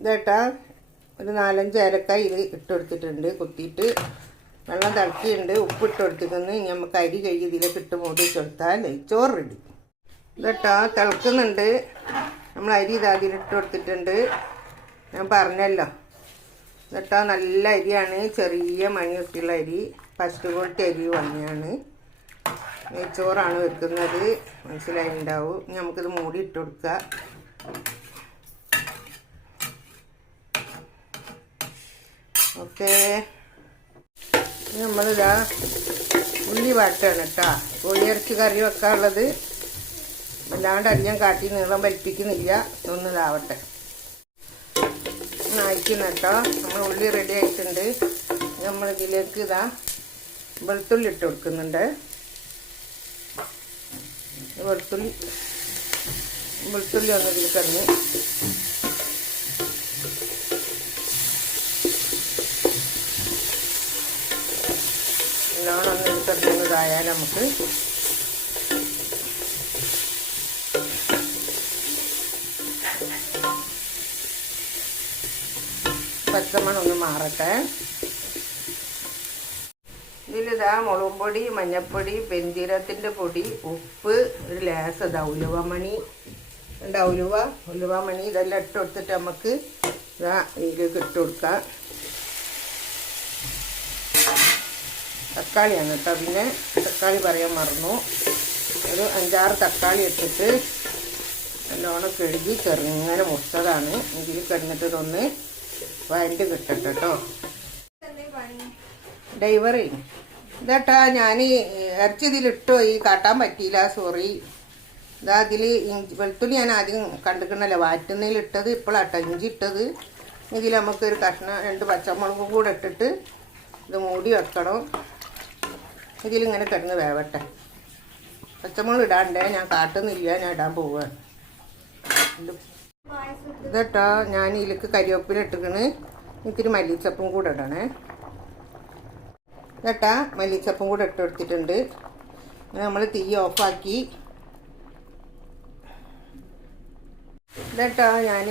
ഇതേട്ടാ ഒരു നാലഞ്ച് ഏലക്കായ ഇത് ഇട്ടെടുത്തിട്ടുണ്ട്. കുത്തിയിട്ട് വെള്ളം തിളച്ചിട്ടുണ്ട് ഉപ്പ് ഇട്ട് കൊടുത്തിരിക്കുന്നു ഇനി നമുക്ക് അരി കഴുകി ഇതിലേക്ക് ഇട്ട് മൂടി വെച്ചെടുത്താൽ നെയ്ച്ചോറ് റെഡി ഇതേട്ടാ തിളക്കുന്നുണ്ട്. നമ്മൾ അരി ഇത് അതിൽ ഇട്ട് കൊടുത്തിട്ടുണ്ട് ഞാൻ പറഞ്ഞല്ലോ. ഇതേട്ടാ നല്ല അരിയാണ്. ചെറിയ മണിയൊക്കെയുള്ള അരി. ഫസ്റ്റ് ക്വാളിറ്റി അരി വാങ്ങിയാണ് നെയ്ച്ചോറാണ് വെക്കുന്നത് മനസ്സിലായിട്ടുണ്ടാവും ഇനി നമുക്കിത് മൂടി ഇട്ട് കൊടുക്കുക ഓക്കേ. നമ്മളിതാ ഉള്ളി വാട്ടാണ് കേട്ടോ. കോഴിയിറച്ചി കറി വെക്കാനുള്ളത്. വല്ലാണ്ട് അരിഞ്ഞം കാട്ടി നീളം വലിപ്പിക്കുന്നില്ല. ഇതൊന്ന് ഇതാവട്ടെ. അയക്കുന്ന കേട്ടോ. നമ്മൾ ഉള്ളി റെഡി ആയിട്ടുണ്ട്. നമ്മൾ ഇതിലേക്ക് ഇതാ വെളുത്തുള്ളി ഇട്ട് കൊടുക്കുന്നുണ്ട്. വെളുത്തുള്ളി വെളുത്തുള്ളി ഒന്ന് ഇതിൽ കിടന്ന് നല്ലോണം ഒന്ന് നമുക്ക്. പച്ചമണൊന്ന് മാറട്ടെ. ഇതിലിതാ മുളക് പൊടി മഞ്ഞൾപ്പൊടി പെരുംജീരകത്തിന്റെ പൊടി ഉപ്പ് ഒരു ലേസ് ഇതാ ഉലുവമണി. ഉണ്ടാ ഉലുവ? ഉലുവമണി ഇതെല്ലാം ഇട്ട് കൊടുത്തിട്ട് നമുക്ക് ഇതാ ഇതിലേക്ക് ഇട്ട് കൊടുക്കാം. തക്കാളിയാണ് കേട്ടോ. പിന്നെ തക്കാളി പറയാൻ മറന്നു. ഒരു അഞ്ചാറ് തക്കാളി ഇട്ടിട്ട് നല്ലോണം കഴുകി ചെറുങ്ങനെ മുറിച്ചതാണ്. ഇതിൽ കിടന്നിട്ട് ഇതൊന്ന് വയന്റെ കിട്ടട്ടെ കേട്ടോ. ഡൈവറി ഇതേട്ടാ ഞാൻ ഇറച്ചി ഇതിലിട്ടോ ഈ കാട്ടാൻ പറ്റിയില്ല സോറി ഇതാ അതിൽ വെളുത്തുള്ളി ഞാൻ ആദ്യം കണ്ടിക്കണല്ലോ വാറ്റുന്നതിൽ ഇട്ടത് ഇപ്പോഴാട്ടോ ഇഞ്ചി ഇട്ടത്. ഇതിൽ നമുക്കൊരു കഷ്ണം രണ്ട് പച്ചമുളകും കൂടെ ഇട്ടിട്ട് ഇത് മൂടി വെക്കണം. ഇതിലിങ്ങനെ കിടന്ന് വേവട്ടെ. പച്ചമുളക് ഇടാണ്ടേ ഞാൻ കാട്ടുന്നില്ല ഞാൻ ഇടാൻ പോവുകയാണ് ഇതട്ടോ ഞാൻ ഇതിലേക്ക് കരിവേപ്പില ഇട്ടിക്കണ് എനിക്കൊരു മല്ലിച്ചപ്പും കൂടെ ഇടണേ. ഇതട്ടാ മല്ലിച്ചപ്പും കൂടെ ഇട്ട് കൊടുത്തിട്ടുണ്ട്. നമ്മൾ തീ ഓഫാക്കി. ഇതട്ടോ ഞാൻ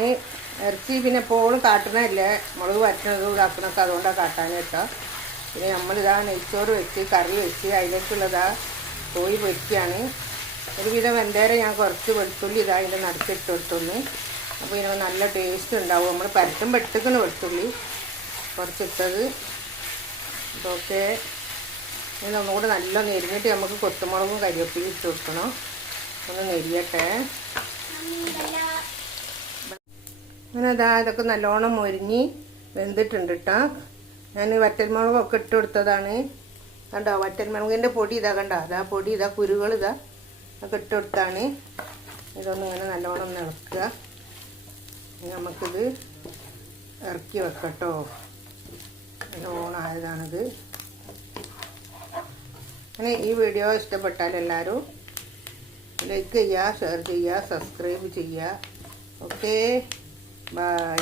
ഇറച്ചി പിന്നെ എപ്പോഴും കാട്ടണല്ലേ മുളക് വറ്റണത് ഇതാക്കണൊക്കെ അതുകൊണ്ടാണ് കാട്ടാൻ കേട്ടോ. പിന്നെ നമ്മളിതാ നെയ്ച്ചോറ് വെച്ച് കറി വെച്ച് അതിലേക്കുള്ളതാ കോഴി പൊരിക്കുകയാണ് ഒരുവിധം വെന്തേരം ഞാൻ കുറച്ച് വെളുത്തുള്ളി ഇതാ അതിന്റെ നടുക്കിട്ട് കൊടുത്തുള്ളൂ അപ്പോൾ ഇതിന് നല്ല ടേസ്റ്റ് ഉണ്ടാവും. നമ്മൾ പരത്തും പെട്ടിക്കണ് വെളുത്തുള്ളി കുറച്ചിട്ടത്. ഓക്കെ ഇനി ഒന്നുകൂടെ നല്ല നെരിഞ്ഞിട്ട് നമുക്ക് കൊത്തുമുളകും കരിവേപ്പിലും ഇട്ട് കൊടുക്കണം. ഒന്ന് നെരിയട്ടെ. അങ്ങനെ അതാ ഇതൊക്കെ നല്ലോണം മൊരിഞ്ഞ് വെന്തിട്ടുണ്ട് കേട്ടോ ഞാൻ വറ്റൽമുളകൊക്കെ ഇട്ട് കൊടുത്തതാണ്. കണ്ടോ? വറ്റൽമുളകിന്റെ പൊടി ഇതാ കണ്ടോ? അതാ പൊടി ഇതാ കുരുകൾ ഇതാ ഒക്കെ ഇട്ട് കൊടുത്താണ്. ഇതൊന്നും ഇങ്ങനെ നല്ലോണം ഇളക്കുക. നമുക്കിത് ഇറക്കി വെക്കട്ടോ. ഓണായതാണിത്. അങ്ങനെ ഈ വീഡിയോ ഇഷ്ടപ്പെട്ടാൽ എല്ലാവരും ലൈക്ക് ചെയ്യുക ഷെയർ ചെയ്യുക സബ്സ്ക്രൈബ് ചെയ്യുക. ഓക്കേ. ബൈ